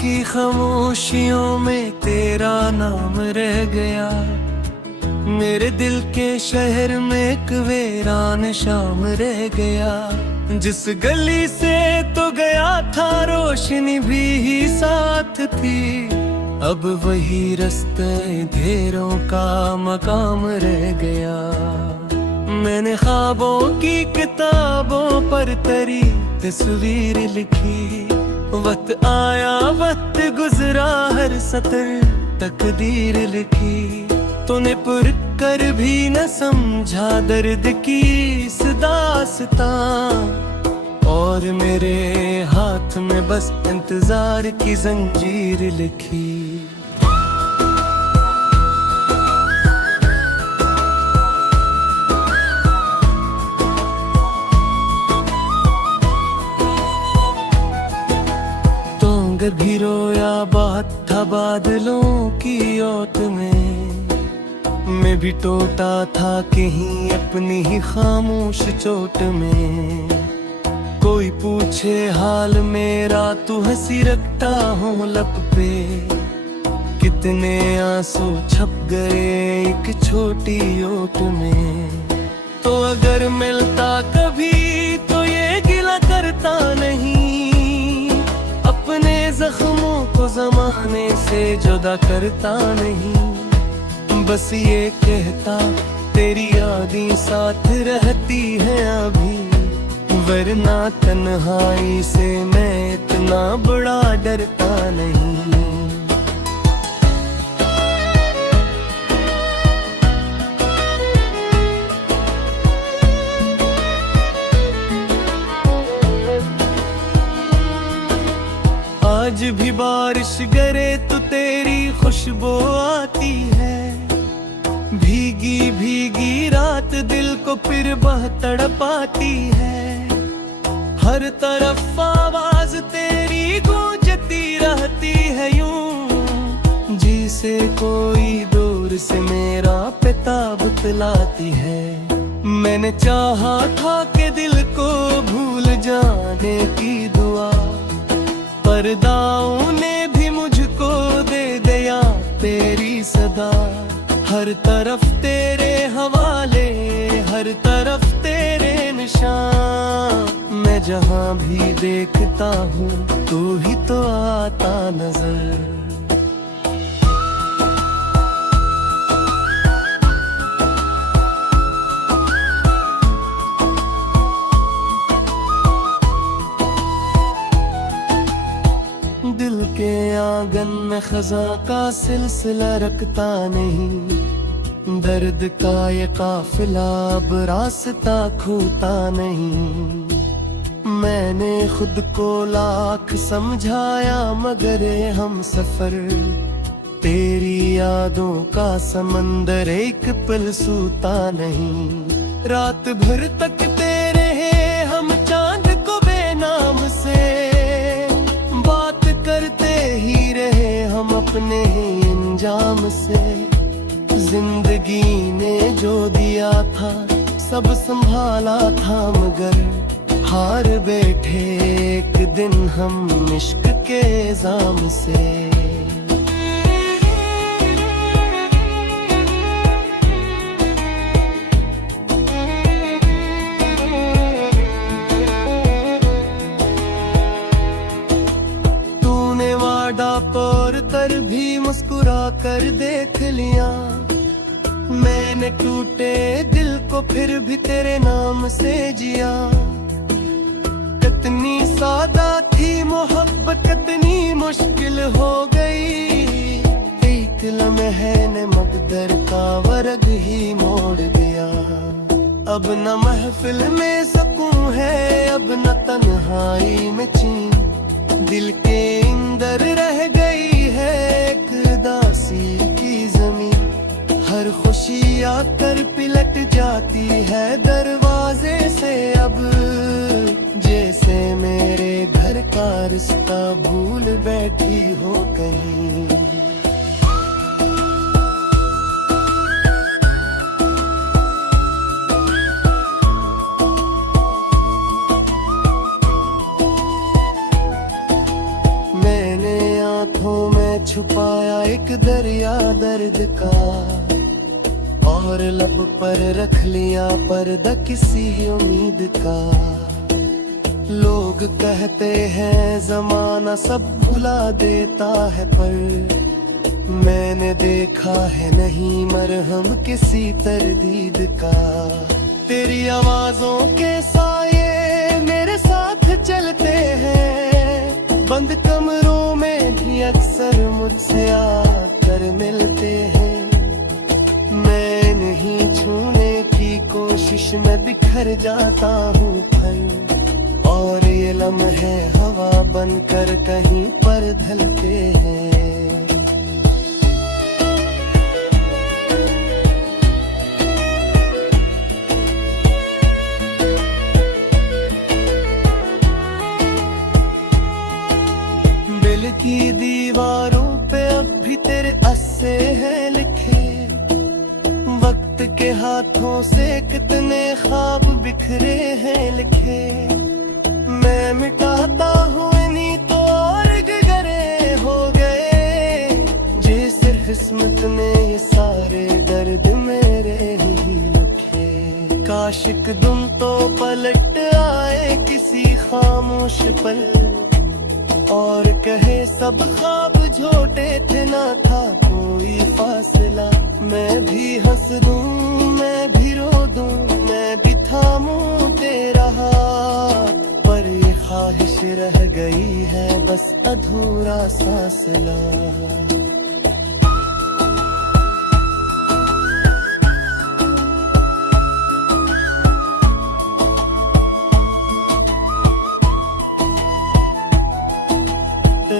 की खामोशियों में तेरा नाम रह गया। मेरे दिल के शहर में एक वीरान शाम रह गया। जिस गली से तो गया था रोशनी भी ही साथ थी, अब वही रास्ते अंधेरों का मकाम रह गया। मैंने ख्वाबों की किताबों पर तेरी तस्वीर लिखी, वक्त आया वक्त गुजरा हर सतर तकदीर लिखी। तूने पुर कर भी न समझा दर्द की इस दास्तां, और मेरे हाथ में बस इंतजार की जंजीर लिखी। अगर भी रोया बात था बादलों की ओट में, मैं भी टूटा था कहीं अपनी ही खामोश चोट में। कोई पूछे हाल मेरा तू हंसी रखता हूँ लब पे, कितने आंसू छप गए एक छोटी ओट में। तो अगर मिलता कभी तो ये गिला करता नहीं, अपने जख्मों को जमाने से जुदा करता नहीं। बस ये कहता तेरी यादें साथ रहती हैं अभी, वरना तन्हाई से मैं इतना बड़ा डरता नहीं। आज भी बारिश गिरे तो तेरी खुशबू आती है, भीगी भीगी रात दिल को फिर बह तड़पाती है। हर तरफ आवाज तेरी गूंजती रहती है यूं, जिसे कोई दूर से मेरा पेताब पिलाती है। मैंने चाहा था कि दिल को भूल जाने की दुआ, पर्दाओं ने भी मुझको दे दिया तेरी सदा। हर तरफ तेरे हवाले, हर तरफ तेरे निशान, मैं जहाँ भी देखता हूँ तू ही तो आता नजर। दिल के आंगन में खजा का सिलसिला रखता नहीं, दर्द का ये काफिला अब रास्ता खोता नहीं। मैंने खुद को लाख समझाया मगर हम सफर, तेरी यादों का समंदर एक पल सूता नहीं। रात भर तक तेरे हैं हम चांद को बेनाम से, बात करते ही रहे हम अपने अंजाम से। जिंदगी ने जो दिया था सब संभाला था, मगर हार बैठे एक दिन हम इश्क के इल्जाम से। और कर भी मुस्कुरा कर देख लिया, मैंने टूटे दिल को फिर भी तेरे नाम से जिया। कितनी सादा थी मोहब्बत, कितनी मुश्किल हो गई, एक लम्हे ने मकदर का वर्ग ही मोड़ दिया। अब न महफिल में सुकून है, अब न तन्हाई में चैन, दिल के अंदर रह गई है एक दासी की जमीन। हर खुशी आकर पिलट जाती है दरवाजे से अब, जैसे मेरे घर का रिश्ता भूल बैठी हो कहीं। पर रख लिया पर्दा किसी उम्मीद का। लोग कहते हैं जमाना सब भुला देता है, पर मैंने देखा है नहीं मरहम किसी तरदीद का। तेरी आवाजों के साये मेरे साथ चलते हैं, बंद कमरों में भी अक्सर मुझसे आकर मिलते हैं। मैं नहीं छूने की कोशिश में बिखर जाता हूँ फल, और ये लम्हे हवा बनकर कहीं पर ढलते हैं। दिल की दीवारों पे अब भी तेरे अस्से हैं लिखे, वक्त के हाथों से कितने ख्वाब बिखरे हैं लिखे। मैं मिटाता हूँ इन्हीं तो और गहरे हो गए, जैसे किस्मत ने ये सारे दर्द मेरे ही लिखे। काश एक तुम तो पलट आए किसी खामोश पल, और कहे सब ख्वाब झूठे थे ना था कोई फासला। मैं भी हंस दूं मैं भी रो दूं मैं भी थामूं तेरा हाथ, पर ये ख्वाहिश रह गई है बस अधूरा फासला।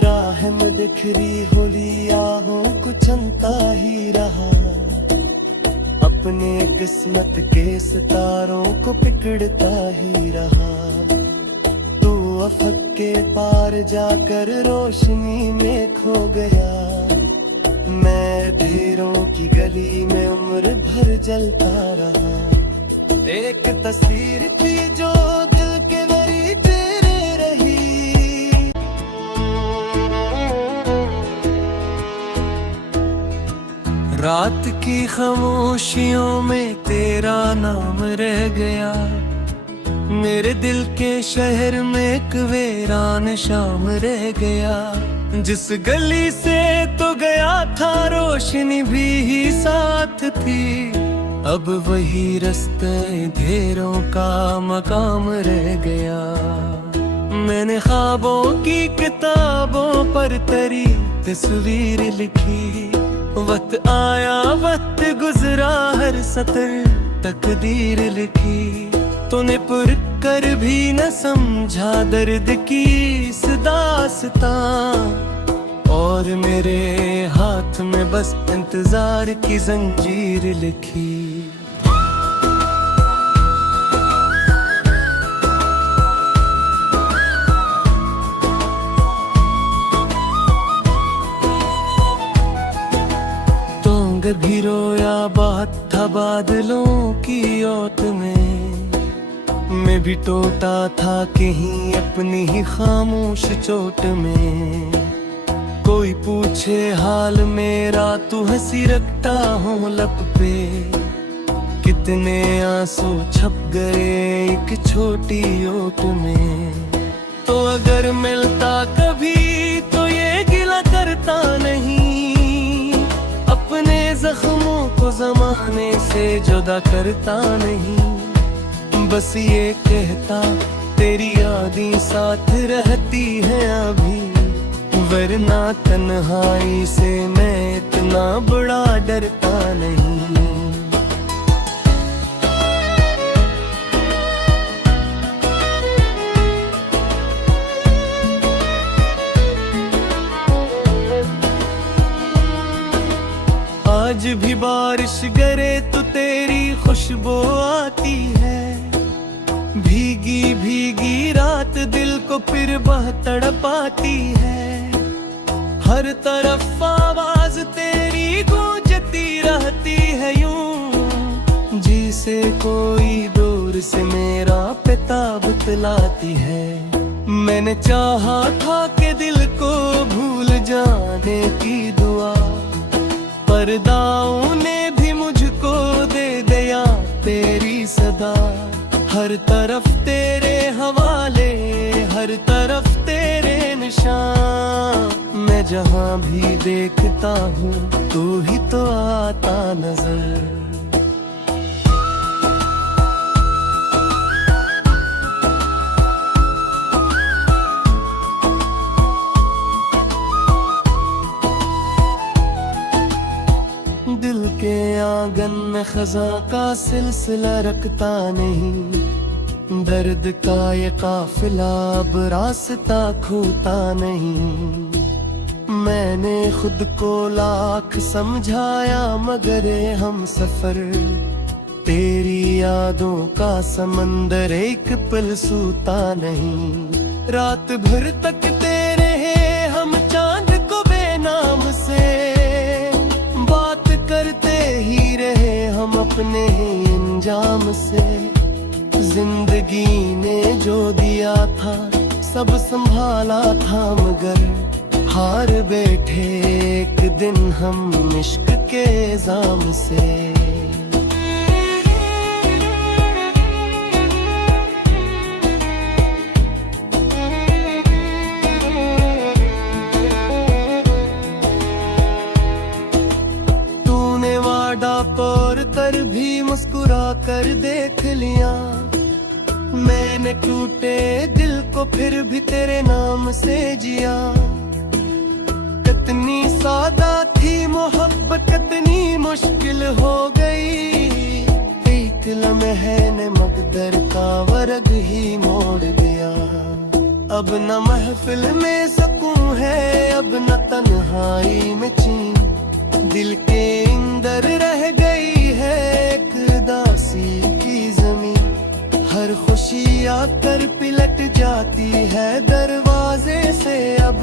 राह में बिखरी होलियाहों को चलता ही रहा, अपने किस्मत के सितारों को पिकड़ता ही रहा। तू अफक के पार जाकर रोशनी में खो गया, मैं अंधेरों की गली में उम्र भर जलता रहा। एक तस्वीर थी जो दिल के मेरी तेरे रही, रात की खामोशियों में तेरा नाम रह गया। मेरे दिल के शहर में एक वीरान शाम रह गया। जिस गली से तो गया था रोशनी भी ही साथ थी, अब वही रास्ते अंधेरों का मकाम रह गया। मैंने ख्वाबों की किताबों पर तेरी तस्वीर लिखी, वक्त आया वक्त गुजरा हर सतर तकदीर लिखी। तूने पुर कर भी न समझा दर्द की इस दास्तां, और मेरे हाथ में बस इंतजार की जंजीर लिखी। भी रोया बहुत था बादलों की ओट में, मैं भी टूटा था कहीं अपनी ही खामोश चोट में। कोई पूछे हाल मेरा तू हंसी रखता हूँ लब पे, कितने आंसू छप गए एक छोटी ओट में। तो अगर मिलता कभी तो ये गिला करता नहीं, अपने जख्मों को जमाने से जुदा करता नहीं। बस ये कहता तेरी यादें साथ रहती हैं अभी, वरना तन्हाई से मैं इतना बड़ा डरता नहीं। आज भी बारिश गिरे तो तेरी खुशबू आती है, भीगी भीगी रात दिल को फिर बह तड़पाती है। हर तरफ आवाज तेरी गूंजती रहती है यूं, जिसे कोई दूर से मेरा पिता बतलाती है। मैंने चाहा था कि दिल को भूल जाने की दुआ, पर दाऊ ने भी मुझको दे दिया तेरी सदा, हर तरफ तेरे हवाले, हर तरफ तेरे निशान। मैं जहाँ भी देखता हूँ तू ही तो आता नजर। दिल के आंगन में खजा का सिलसिला रखता नहीं, दर्द का ये काफिला अब रास्ता खोता नहीं। मैंने खुद को लाख समझाया मगर ये हम सफर, तेरी यादों का समंदर एक पल सूता नहीं। रात भर तकते रहे हम चांद को बेनाम से, बात करते ही रहे हम अपने अंजाम से। जिंदगी ने जो दिया था सब संभाला था मगर हार बैठे एक दिन हम इश्क के जाम से। तूने वादा तोड़ कर भी मुस्कुरा कर देख लिया, मैंने टूटे दिल को फिर भी तेरे नाम से जिया। कितनी सादा थी मोहब्बत कितनी मुश्किल हो गई, एक लम्हे ने मकदर का वर्ग ही मोड़ दिया। अब न महफिल में सुकून है अब न तन्हाई में चैन, दिल के अंदर रह गई है एक दासी की जमीन। हर खुशी आकर पिलट जाती है दरवाजे से अब,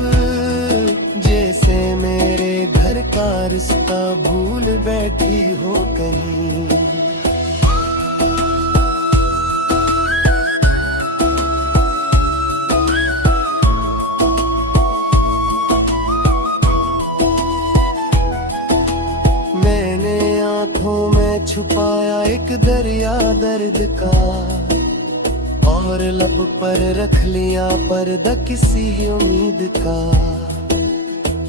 जैसे मेरे घर का रिश्ता भूल बैठी हो कहीं। मैंने आंखों में छुपाया एक दरिया दर्द का, और लब पर रख लिया पर्दा किसी उम्मीद का।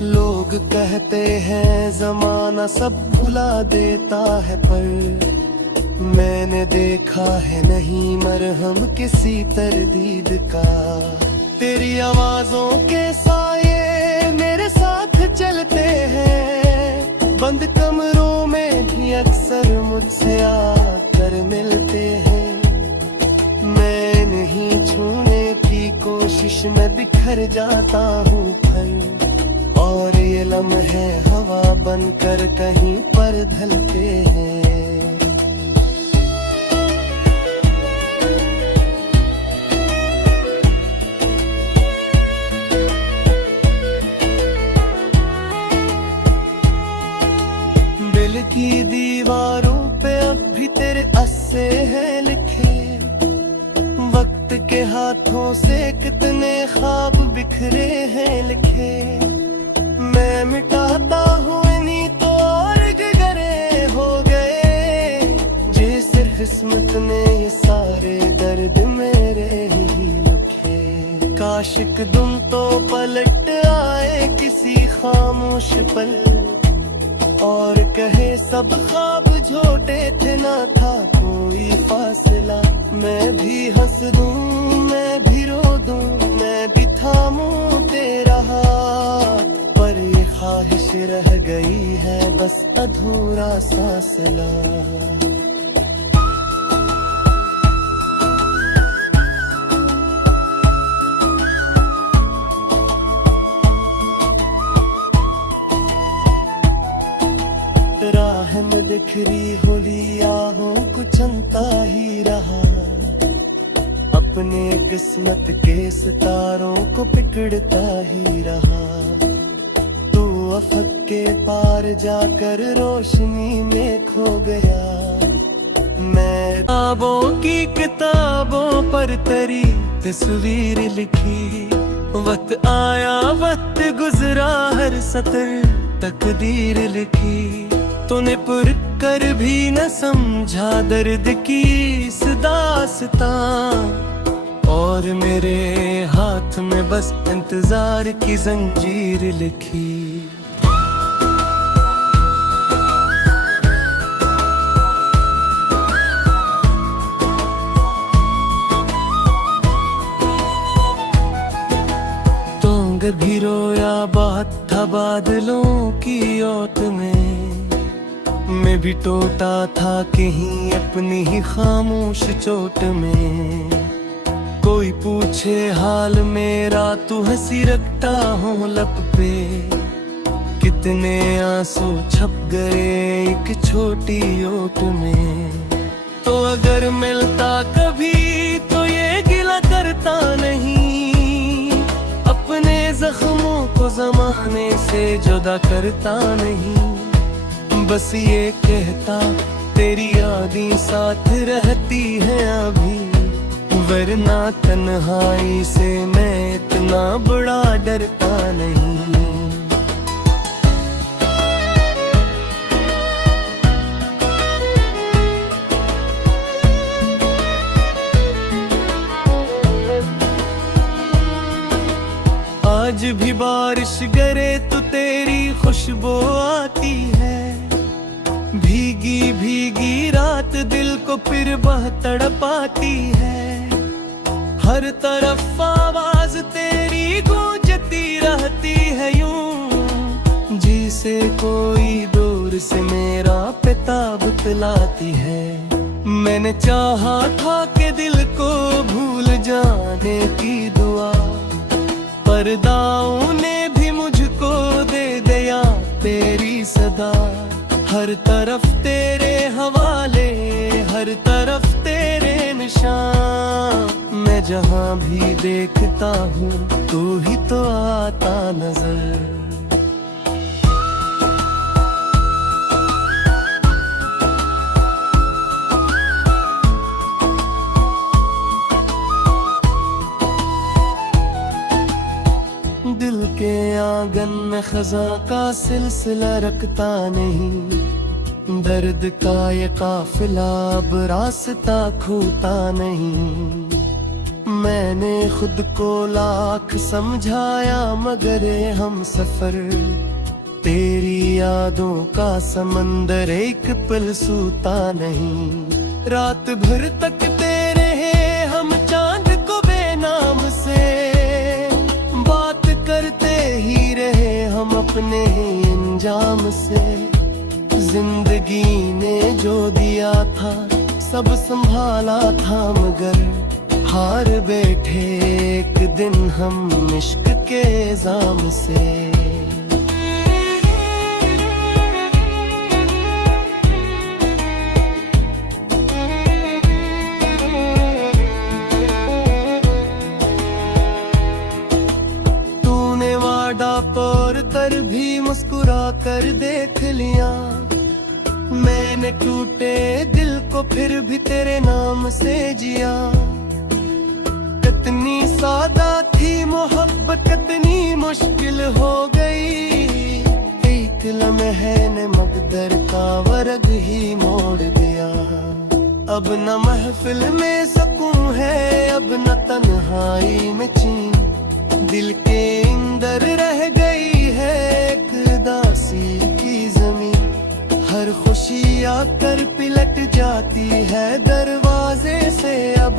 लोग कहते हैं जमाना सब भुला देता है, पर मैंने देखा है नहीं मरहम किसी तरदीद का। तेरी आवाजों के साये मेरे साथ चलते हैं, बंद कमरों में भी अक्सर मुझसे आकर मिलते हैं। मैं नहीं छूने की कोशिश में बिखर जाता हूँ फल, और ये लम्हे हवा बनकर कहीं पर ढलते हैं। दिल की दीवारों पे अब भी तेरे अस्से हैं लिखे, वक्त के हाथों से कितने ख्वाब बिखरे हैं लिखे। मैं मिटाता हूँ इन्हीं तो और गहरे हो गए, जिस किस्मत ने ये सारे दर्द मेरे ही लिखे। काश एक दिन तो पलट आए किसी खामोश पल, और कहे सब ख्वाब झूठे थे ना था कोई फासला। मैं भी हंस दूं मैं भी रो दूं मैं भी थामूं तेरा हाथ, पर ये ख्वाहिश रह गई है बस अधूरा सा सिला। राह में बिखरी होलियाहों को चलता ही रहा, अपने किस्मत के सितारों को पकड़ता ही रहा। तू अफक के पार जाकर रोशनी में खो गया, मैं ख्वाबों की किताबों पर तेरी तस्वीर लिखी। वक्त आया वक्त गुजरा हर सतर तकदीर लिखी, तूने पुर कर भी न समझा दर्द की इस दास्तां, और मेरे हाथ में बस इंतजार की जंजीर लिखी। तोंग भी रोया बहुत था बादलों की ओट में, मैं भी टूटा था कहीं अपनी ही खामोश चोट में। कोई पूछे हाल मेरा तू हंसी रखता हो लब पे, कितने आंसू छप गए एक छोटी ओट में। तो अगर मिलता कभी तो ये गिला करता नहीं, अपने जख्मों को जमाने से जुदा करता नहीं। बस ये कहता तेरी यादें साथ रहती हैं अभी, वरना तन्हाई से मैं इतना बड़ा डरता नहीं। आज भी बारिश गिरे तो तेरी खुशबू आती है, भीगी भीगी रात दिल को फिर बह तड़पाती है। हर तरफ आवाज तेरी गूंजती रहती है यूं, जिसे कोई दूर से मेरा पिता बतलाती है। मैंने चाहा था कि दिल को भूल जाने की दुआ, पर दाऊं ने भी मुझको दे दिया तेरी सदा। हर तरफ तेरे हवाले, हर तरफ तेरे निशान, मैं जहाँ भी देखता हूँ तू ही तो आता नजर। दिल के आंगन में खजा का सिलसिला रखता नहीं, दर्द का ये काफिला अब रास्ता खोता नहीं। मैंने खुद को लाख समझाया मगर ये हम सफर, तेरी यादों का समंदर एक पल सूता नहीं। रात भर तकते रहे हम चांद को बेनाम से, बात करते ही रहे हम अपने अंजाम से। जिंदगी ने जो दिया था सब संभाला था, मगर हार बैठे एक दिन हम इश्क के इल्जाम से। तूने वादा पर कर भी मुस्कुरा कर देख लिया, मैंने टूटे दिल को फिर भी तेरे नाम से जिया। कितनी सादा थी मोहब्बत, कितनी मुश्किल हो गई, एक लम्हे ने मकदर का वर्ग ही मोड़ दिया। अब न महफिल में सुकून है, अब न तन्हाई में चैन, दिल के अंदर रह गई है एक दासी की जमीन। हर खुशी आकर पिलट जाती है दरवाजे से अब,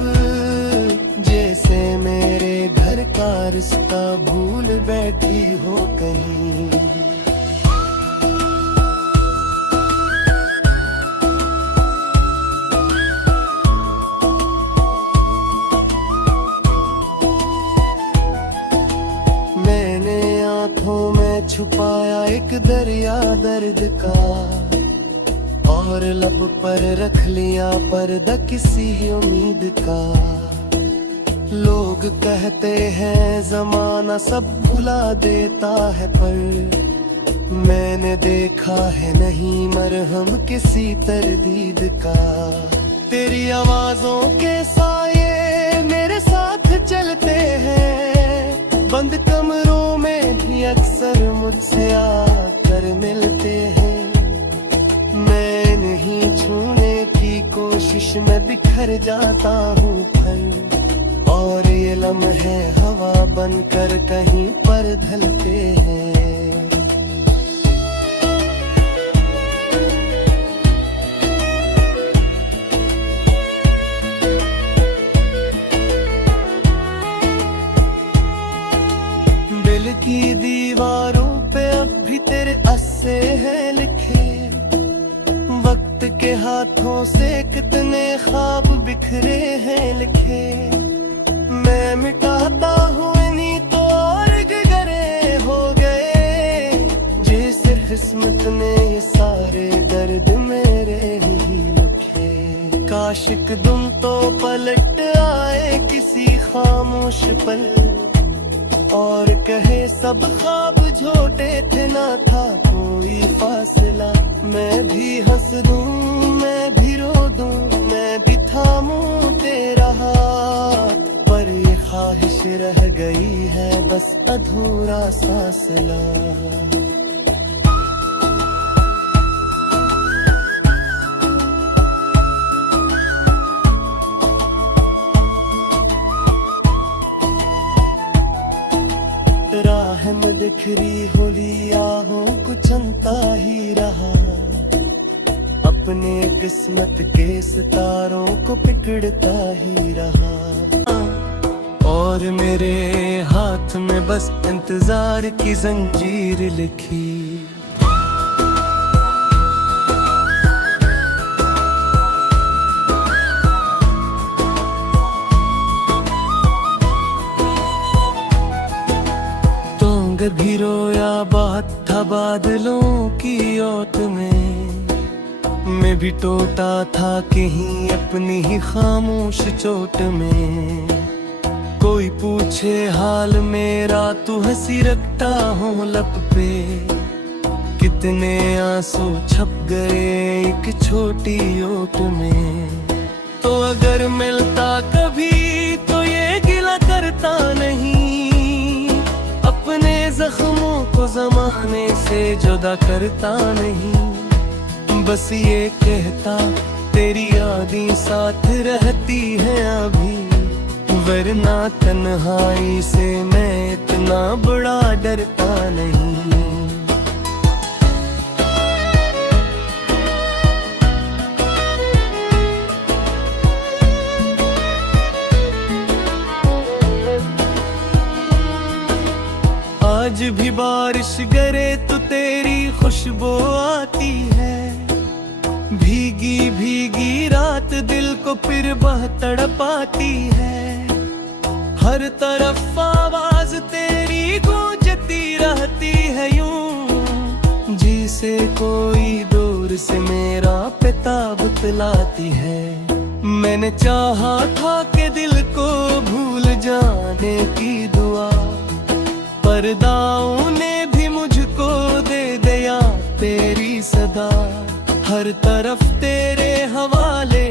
जैसे मेरे घर का रिश्ता भूल बैठी हो कहीं। मैंने आंखों में छुपाया एक दरिया दर्द का, और लब पर रख लिया पर्दा किसी उम्मीद का। लोग कहते हैं जमाना सब भुला देता है, पर मैंने देखा है नहीं मरहम किसी तरदीद का। तेरी आवाजों के साये मेरे साथ चलते हैं, बंद कमरों में भी अक्सर मुझसे आकर मिलते हैं। बारिश में बिखर जाता हूँ फल, और ये लम्हे हवा बनकर कहीं पर ढलते हैं। दिल की दीवारों पे अब भी तेरे अस्से हैं लिखे, वक्त के हाथों से कितने ख्वाब बिखरे हैं लिखे। मैं मिटाता हूँ इन्हीं तो और गहरे हो गए, जिस किस्मत ने ये सारे दर्द मेरे ही लिखे। काश एक दिन तो पलट आए किसी खामोश पल, और कहे सब ख्वाब झूठे थे, ना था कोई फासला। मैं भी हंस दूं, मैं भी रो दूं, मैं भी थामूं तेरा हाथ, पर ये ख्वाहिश रह गई है बस अधूरा फासला। राह में बिखरी होलियाहों को चलता ही रहा, अपने किस्मत के सितारों को पकड़ता ही रहा। और मेरे हाथ में बस इंतजार की जंजीर लिखी। अगर भी रोया बात था बादलों की ओट में, मैं भी टूटा था कहीं अपनी ही खामोश चोट में। कोई पूछे हाल मेरा तू हंसी रखता हूँ लब पे, कितने आंसू छप गए एक छोटी ओट में। तो अगर मिलता कभी तो ये गिला करता नहीं, अपने जख्मों को जमाने से जुदा करता नहीं। बस ये कहता तेरी यादें साथ रहती हैं अभी, वरना तन्हाई से मैं इतना बड़ा डरता नहीं। आज भी बारिश गिरे तो तेरी खुशबू आती है, भीगी भीगी रात दिल को फिर बह तड़पाती है। हर तरफ आवाज तेरी गूंजती रहती है यूं, जिसे कोई दूर से मेरा पेताब पिलाती है। मैंने चाहा था कि दिल को भूल जाने की दुआ, पर्दाओं ने भी मुझको दे दिया तेरी सदा। हर तरफ तेरे हवाले,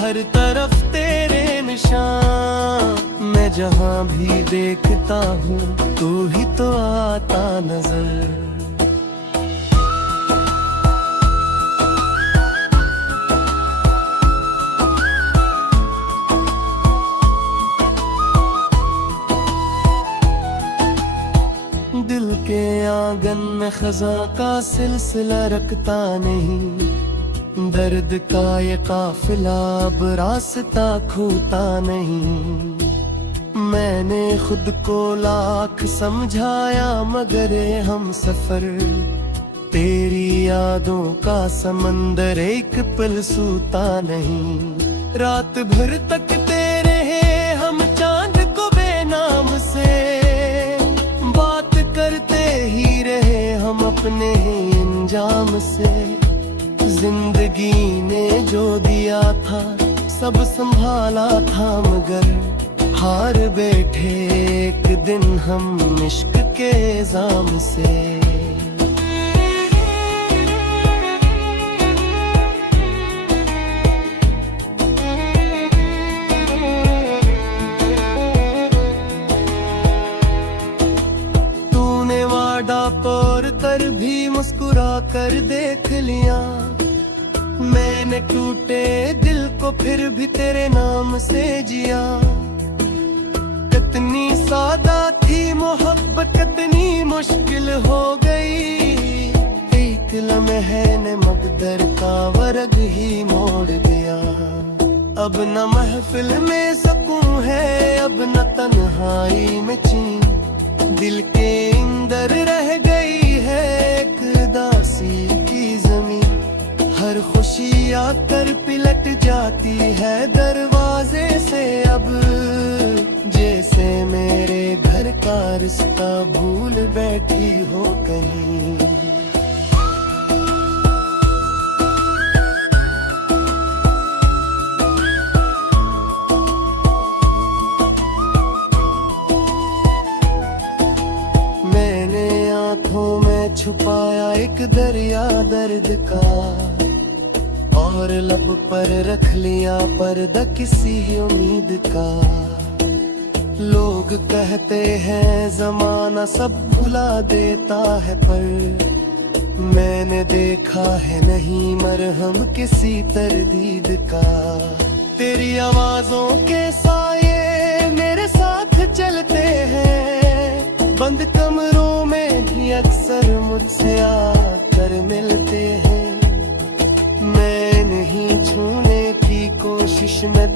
हर तरफ तेरे निशान, मैं जहाँ भी देखता हूँ तू ही तो आता नजर। दिल के आंगन में खजा का सिलसिला रखता नहीं, दर्द का ये काफिला अब रास्ता खोता नहीं। मैंने खुद को लाख समझाया मगर हम सफर, तेरी यादों का समंदर एक पल सूता नहीं। रात भर तक तेरे हैं हम चांद को बेनाम से, बात करते ही रहे हम अपने इंजाम से। जिंदगी ने जो दिया था सब संभाला था, मगर हार बैठे एक दिन हम इश्क के इल्जाम से। तूने वादा तोड़ कर भी मुस्कुरा कर देख लिया, मैंने टूटे दिल को फिर भी तेरे नाम से जिया। कितनी सादा थी मोहब्बत, कितनी मुश्किल हो गई। एक लम्हे ने मकदर का वर्ग ही मोड़ दिया। अब न महफिल में सुकून है, अब न तन्हाई में चैन। दिल के अंदर रह गई है एक दासी की जमीन। हर खुशी आकर पिलट जाती है दरवाजे से अब। जैसे मेरे घर का रिश्ता भूल बैठी हो कहीं। मैंने आंखों में छुपाया एक दरिया दर्द का, और लब पर रख लिया पर्दा किसी उम्मीद का। लोग कहते हैं जमाना सब भुला देता है, पर मैंने देखा है नहीं मरहम किसी तरदीद का। तेरी आवाजों के साये मेरे साथ चलते हैं, बंद कमरों में भी अक्सर मुझसे आकर मिलते हैं। मैं नहीं छूने की कोशिश में